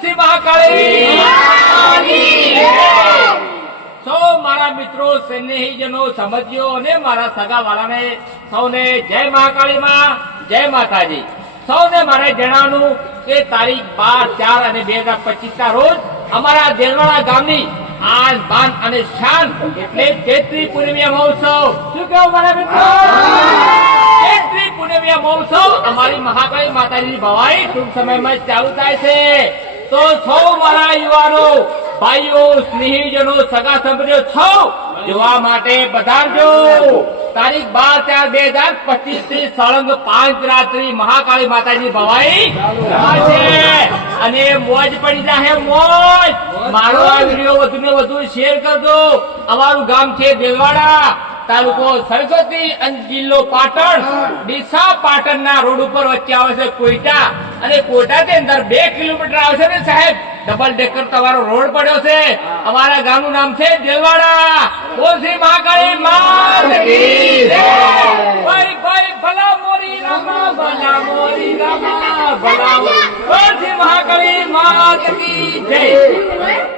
શ્રી મહાકાળી સૌ મારા મિત્રો સ્નેહીજનો સમજ્યો અને મારા સગા વાળાને સૌને જય મહાકાળી માં જય માતાજી. સૌને મારે જણાવવાનું કે તારીખ 12, 4 અને 2025 ના રોજ અમારા દેલવાડા ગામની આન બાન અને શાન એટલે ચૈત્રી પૂર્ણિમા મહોત્સવ. શું કેવું મારા મિત્રો? ચૈત્રી પૂર્ણિમા મહોત્સવ અમારી મહાકાળી માતાજીની ભવાઈ ટૂંક સમયમાં ચાલુ થાય છે. તો સૌ મારા યુવાનો ભાઈઓ સ્નેહીજનો સગા સંબંધીઓ સૌ જોવા માટે પધારજો. તારીખ 12/4/2025 થી સળંગ 5 રાત્રિ મહાકાળી માતાજી ભવાઈ છે અને મોજ પડી જાય મોજ. મારો આ વિડીયો વધુ ને વધુ શેર કરજો. અમારું ગામ છે દેલવાડા, તાલુકો સરસ્વતી અને જિલ્લો પાટણ. ડીસા પાટણ ના રોડ ઉપર વચ્ચે આવે છે કોઈટા અને કોઈટા ની અંદર 2 કિલોમીટર આવે છે ને સાહેબ ડબલ ડેકર તમારો રોડ પડ્યો છે. અમારા ગામનું નામ છે દેલવાડા. બોલ શ્રી મહાકાળી માત કી જય. ભાઈ ભાઈ ભલા મોરી રામા, ભલા મોરી રામા, ભલા મોરી. બોલ શ્રી મહાકાળી માત કી જય.